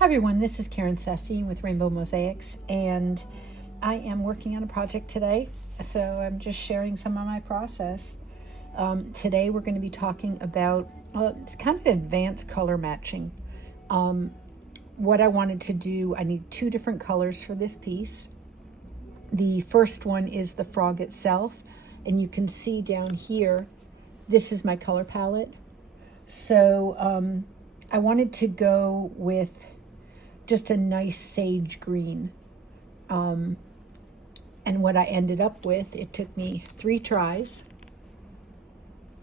Hi everyone, this is Karen Sessi with Rainbow Mosaics, and I am working on a project today, so I'm just sharing some of my process. Today we're going to be talking about, it's kind of advanced color matching. What I wanted to do, I need two different colors for this piece. The first one is the frog itself, and you can see down here, this is my color palette. So I wanted to go with just a nice sage green. And what I ended up with, it took me 3 tries.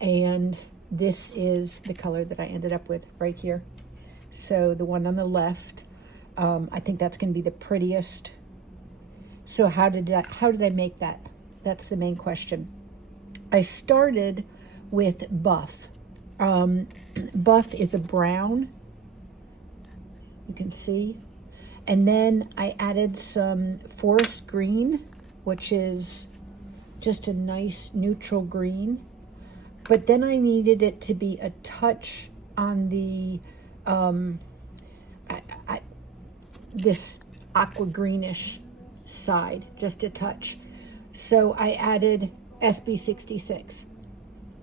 And this is the color that I ended up with right here. So the one on the left, I think that's going to be the prettiest. So how did I make that? That's the main question. I started with buff. Buff is a brown, you can see, and then I added some forest green, which is just a nice neutral green, but then I needed it to be a touch on the this aqua greenish side, just a touch. So I added SB66,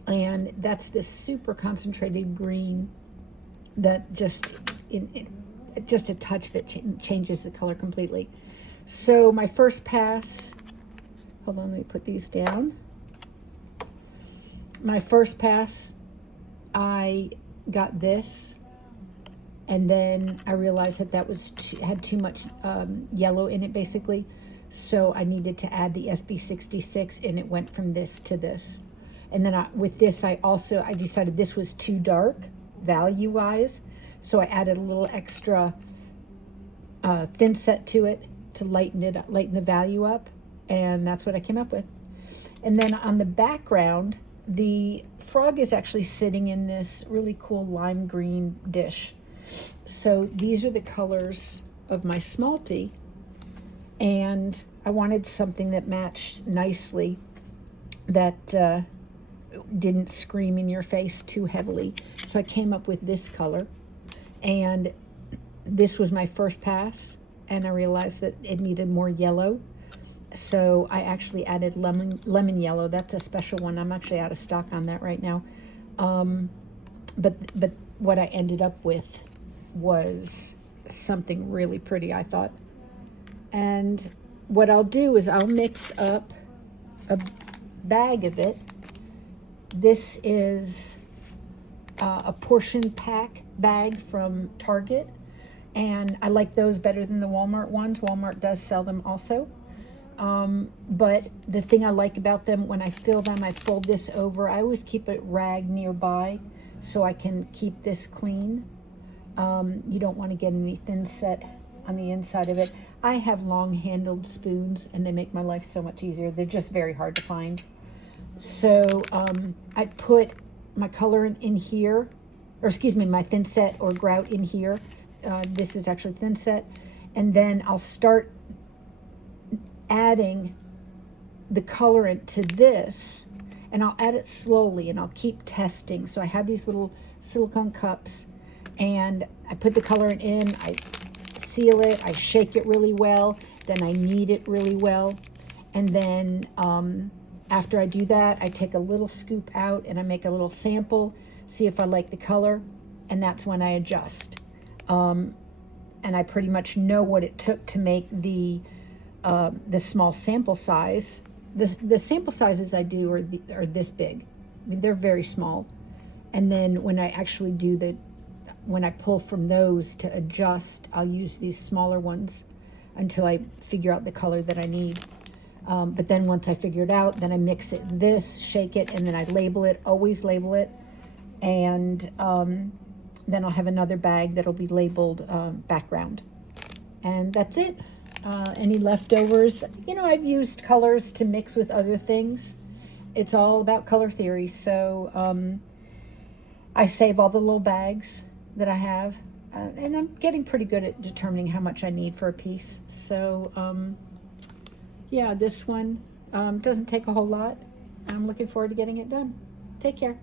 and that's this super concentrated green that just a touch of it changes the color completely. So my first pass, hold on, let me put these down. My first pass, I got this, and then I realized that had too much yellow in it basically. So I needed to add the SB66, and it went from this to this. And then with this, I decided this was too dark value-wise, so I added a little extra Thinset to it to lighten the value up, and that's what I came up with. And then on the background, the frog is actually sitting in this really cool lime green dish. So these are the colors of my Smalty, and I wanted something that matched nicely, that didn't scream in your face too heavily. So I came up with this color, and this was my first pass, and I realized that it needed more yellow. So I actually added lemon yellow. That's a special one. I'm actually out of stock on that right now. But what I ended up with was something really pretty, I thought. And what I'll do is I'll mix up a bag of it. This is a portion pack bag from Target, and I like those better than the Walmart ones. Walmart does sell them also. But the thing I like about them, when I fill them, I fold this over. I always keep a rag nearby so I can keep this clean. You don't want to get any Thinset on the inside of it. I have long-handled spoons, and they make my life so much easier. They're just very hard to find. So I put my colorant in here, or excuse me, my Thinset or grout in here. This is actually Thinset. And then I'll start adding the colorant to this, and I'll add it slowly, and I'll keep testing. So I have these little silicone cups, and I put the colorant in, I seal it, I shake it really well, then I knead it really well, and then after I do that, I take a little scoop out and I make a little sample, see if I like the color, and that's when I adjust. And I pretty much know what it took to make the small sample size. The sample sizes I do are this big. I mean, they're very small. And then when I actually when I pull from those to adjust, I'll use these smaller ones until I figure out the color that I need. But then once I figure it out, then I mix it in this, shake it, and then I label it, always label it. And then I'll have another bag that'll be labeled background. And that's it. Any leftovers, I've used colors to mix with other things. It's all about color theory. So I save all the little bags that I have, and I'm getting pretty good at determining how much I need for a piece. So yeah, this one doesn't take a whole lot. I'm looking forward to getting it done. Take care.